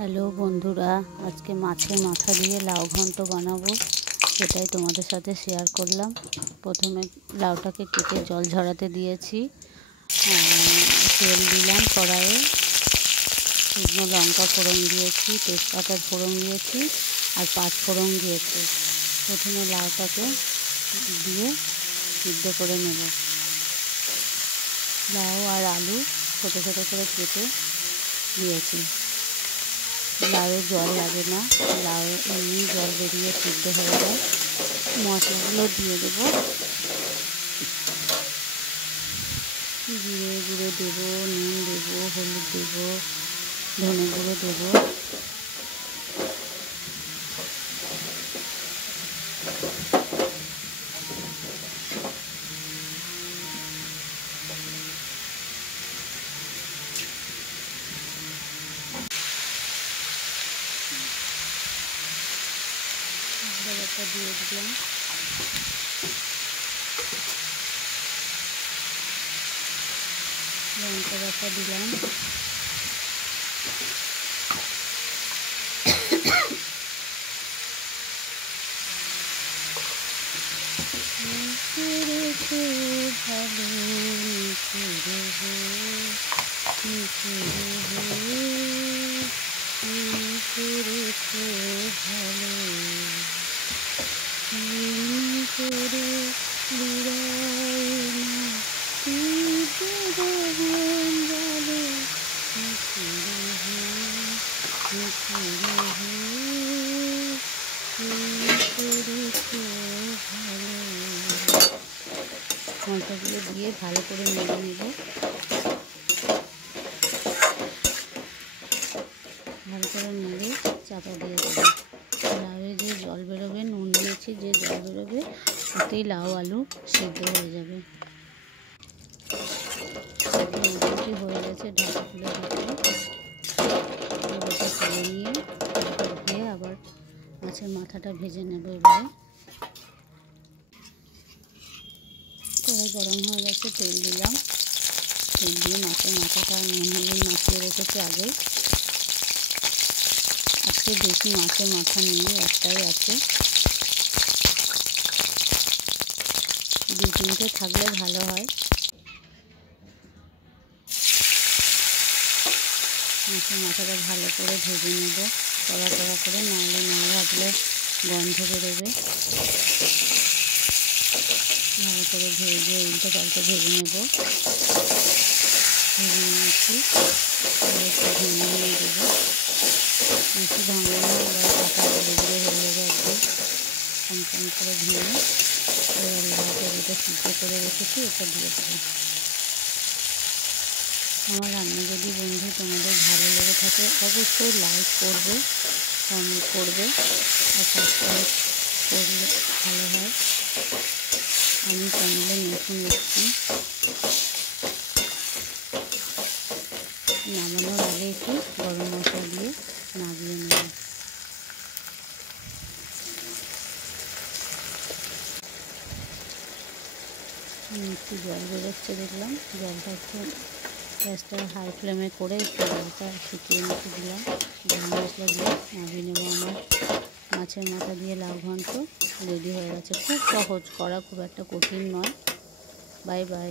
Hello বন্ধুরা, আজকে মাছের মাথা দিয়ে লাউ ঘন্ট বানাবো, সেটাই তোমাদের সাথে শেয়ার করলাম। প্রথমে লাউটাকে কেটে জল ঝরাতে দিয়েছি, তেল দিলাম কড়াইয়ে, শুকনো লঙ্কা ফোড়ন দিয়েছি, তেজপাতার ফোড়ন দিয়েছি আর পাঁচ ফোড়ন দিয়েছি। প্রথমে লাউটাকে দিয়ে সিদ্ধ করে নেব। লাউ আর আলু ছোটো ছোটো করে কেটে দিয়েছি। লাউয়ে জল লাগে না, লাউ এমনি জল বেরিয়ে সিদ্ধ হয়ে যায়। মশলাগুলো দিয়ে দেবো, জিরে গুঁড়ো দেবো, নুন দেবো, হলুদ দেবো, ধনে গুঁড়ো দেবো। লঙ্কা দিয়ে দিলাম, লঙ্কা বাটা দিলাম, মশলাগুলো দিয়ে ভালো করে নেড়ে নেব। ভালো করে নেড়ে চাপা দিয়ে দেবো। লাউয়ে যে জল বেরোবে, নুন দিয়েছি, যে জল বেরোবে ওতেই লাউ আলু সিদ্ধ হয়ে যাবে। মোটামুটি হয়ে গেছে, ঢাকা খুলে দেখবো। তুলে নিয়ে ধুয়ে আবার মাছের মাথাটা ভেজে নেব। এবারে কড়াই গরম হয়ে গেছে, তেল দিলাম, তেল দিয়ে মাছের মাথাটা নুন হলুদ মাখিয়ে রেখেছি আগেই। আজকে বেশি মাছের মাথা নেই, একটাই আছে। দু তিনটে থাকলে ভালো হয়। মাছের মাথাটা ভালো করে ভেজে নেব, কড়া কড়া করে, নাহলে না ভাজলে গন্ধ বেরোবে। ভালো করে ভেজে উল্টো পাল্টে ভেজে নেব। ভেজে নিয়েছি, একটু ভেঙে নিয়ে দেবো। বেশি ভাঙলে না, এবার পাতা গুঁড়ো গুঁড়ো হয়ে যাবে একদম। কম কম করে ভেঙে এবার লাউটা যেটা সিদ্ধ করে রেখেছি ওটা দিয়ে দেবো। আমার রান্না যদি বন্ধু তোমাদের ভালো লেগে থাকে অবশ্যই লাইক করবে, কমেন্ট করবে আর সাবস্ক্রাইব করলে ভালো হয়। আমি চ্যানেলে নতুন এসেছি। নামানোর আগে একটু গরম মশলা দিয়ে নামিয়ে নেব। একটু জল বেরোচ্ছে দেখলাম, জলটা একটু গ্যাসটা হাই ফ্লেমে করে একটু জলটা শুকিয়ে নিতে দিলাম। গরম মশলা দিয়ে নামিয়ে নেব। আমার মাছের মাথা দিয়ে লাউ ঘন্ট রেডি হয়ে গেছে। খুব সহজ করা, খুব একটা কঠিন নয়। Bye bye.